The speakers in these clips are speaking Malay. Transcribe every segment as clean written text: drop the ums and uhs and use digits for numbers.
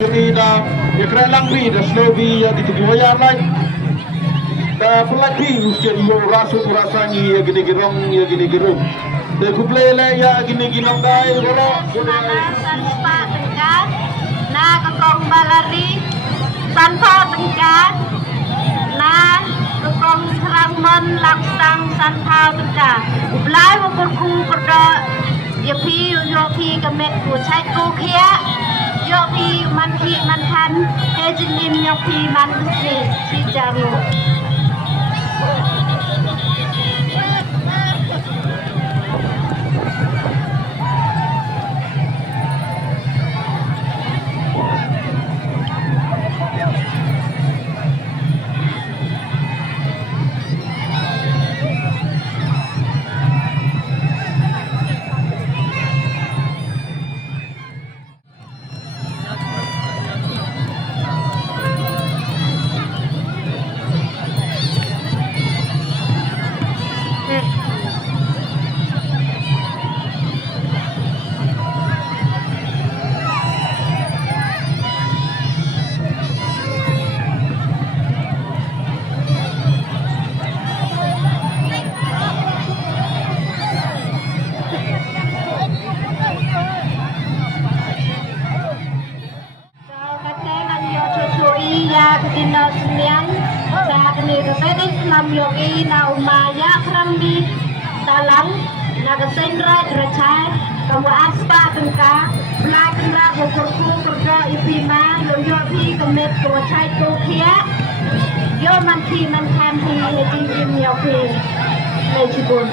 Jadi dah ikrar langbi dah slow bi yang gitu diwayar like dah pelak bi usia yo rasangi ya gini girong ya gini girong dah kuplay le ya gini ginong dai roro mana sanpa tengkat na kekong balari sanpa tengkat na kekong serangmon laksang sanpa tengkat ublai berku berda yopi kemet ku cai ku kia yopi man ki man kan hejinim yopi man si jamu ketina senian saat ini kepedik khlam yogi na umaya khram di dalang naga sendra derajat kamu aspa tengka belak kendra bukurku kerja ipima yogi kemet kewacai tokia yo manki mankan hi hejim yogi lejibun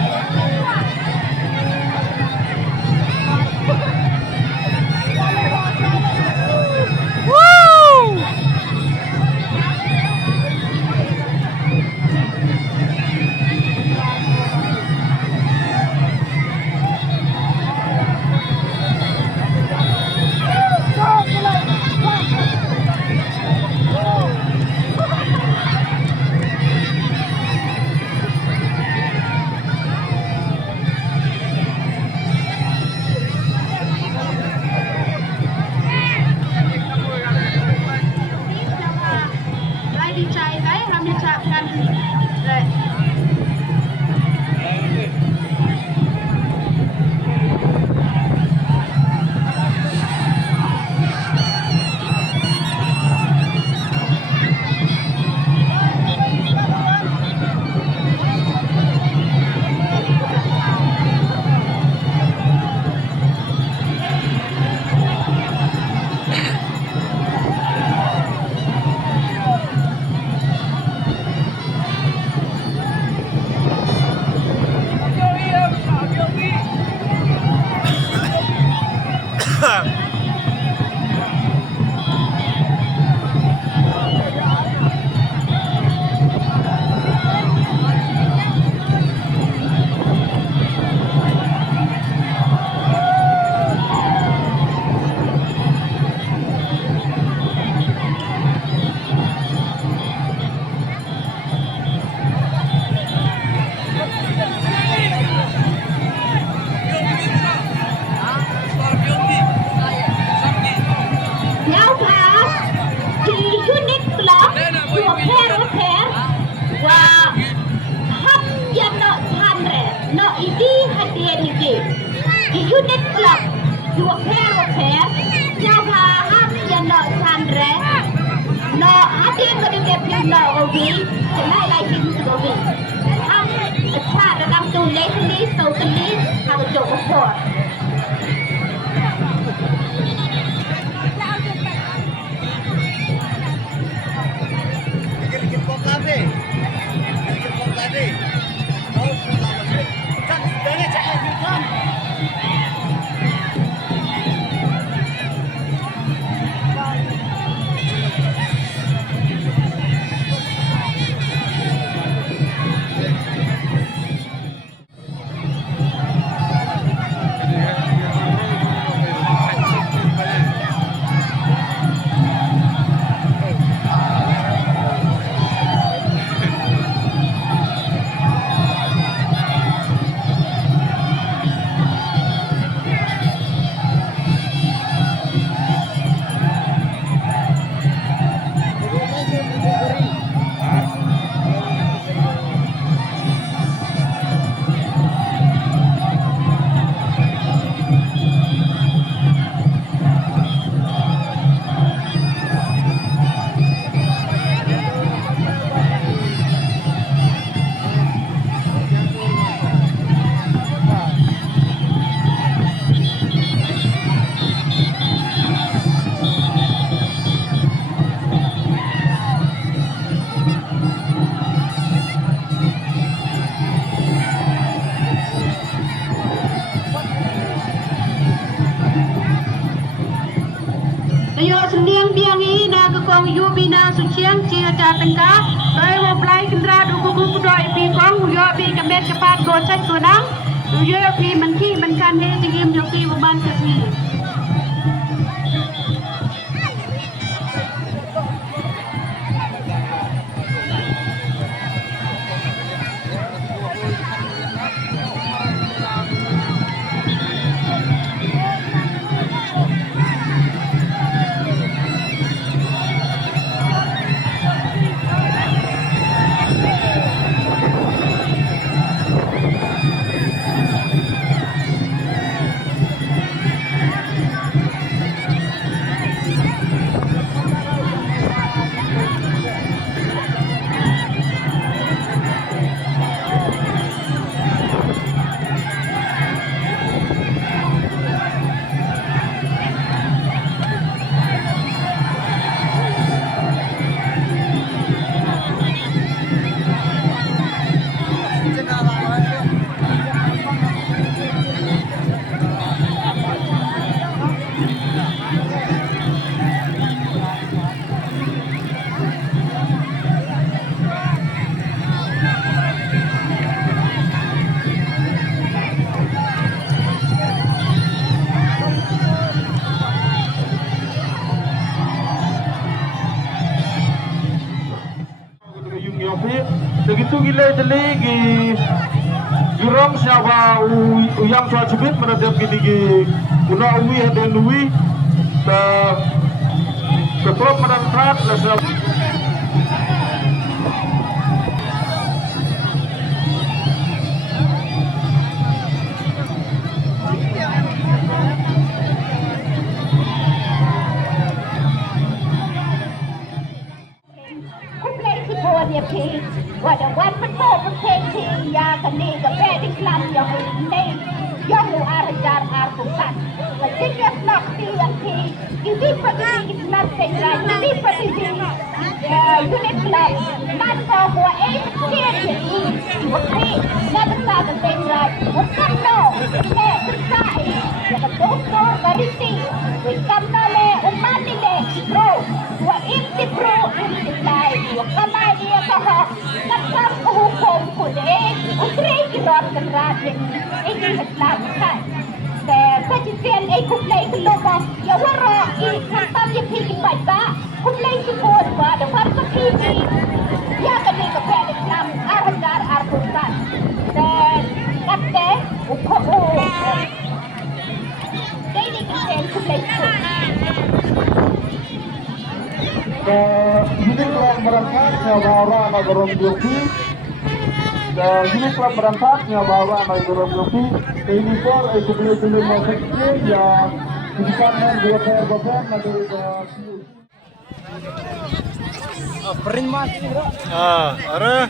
unit club dua pair jawa ham ya no sandre no hati ko de pin no ogi lai lai pin ko ogi ham cha dalam tu le ni so ni ha jo ko seniang biangi na kong yubina sucian cia catengka bayi mau play kendra duku doi pi kong yo pi kemet cepat gocek tunang yo pi menki menkan he tingim yoki beban kesini. Begitu gila jeli rong siapa uyang cuaca cubit menadap gini guna uwi ada uwi ke klub menangkat lah. What a one for four for taking ya can need a very slam young name. Young Arajar Arkusan. But this is not TNT. You need for the is not saying right. You need for the unit club. Not for who ain't scared to eat. Okay, never saw the same right. What come no? Let the side. Let the don't know very thing. We come no le umani le bro. What if the bro in the life? What come idea for her? Nakam hukum kude, utri kirot kenratin, ini Islam kan. Presiden kuplay kelomo, ya waro kantam ya pigi baca, kuplay support pada warga pigi, ya kini kepada Islam arajar arkusan. Dan kate hukum, jadi kita kuplay support. Unit klub berangkat nyawa anak gorong joki. Unit klub berangkat nyawa anak gorong joki. Ini for itu beli masuk ya dibuatkan dua persen nanti Perin mati bro. Ada.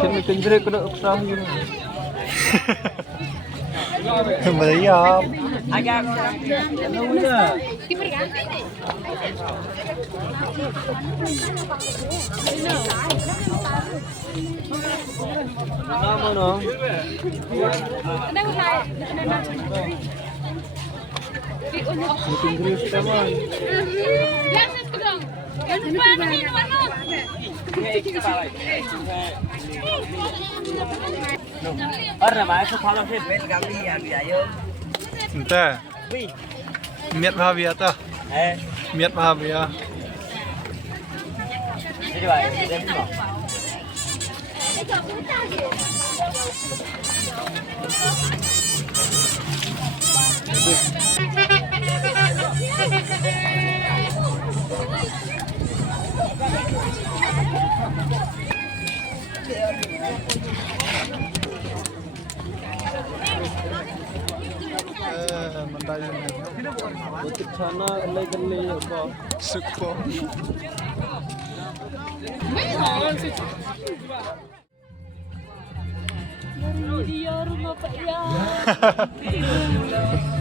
Kami kendri kena usaha ini. Meriam. Agak. Nama no. Inggris teman. Orang mana tu kalau sih bel kami ya biaya. Entah. Miat mahavia ta. Miat mahavia. Jadi baik. Jadi mau. Mendayu. Untuk sana kelai apa? Suko.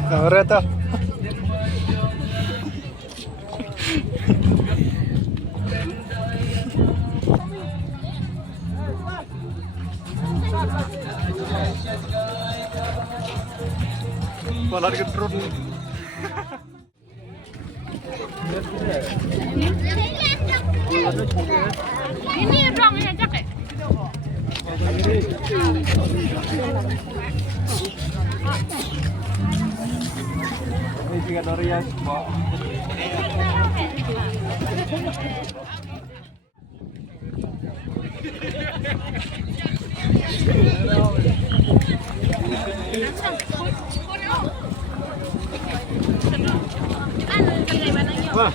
Ahora ta. Malah gedrun. Ini rong ya cak. Ini juga Dorias. Wah.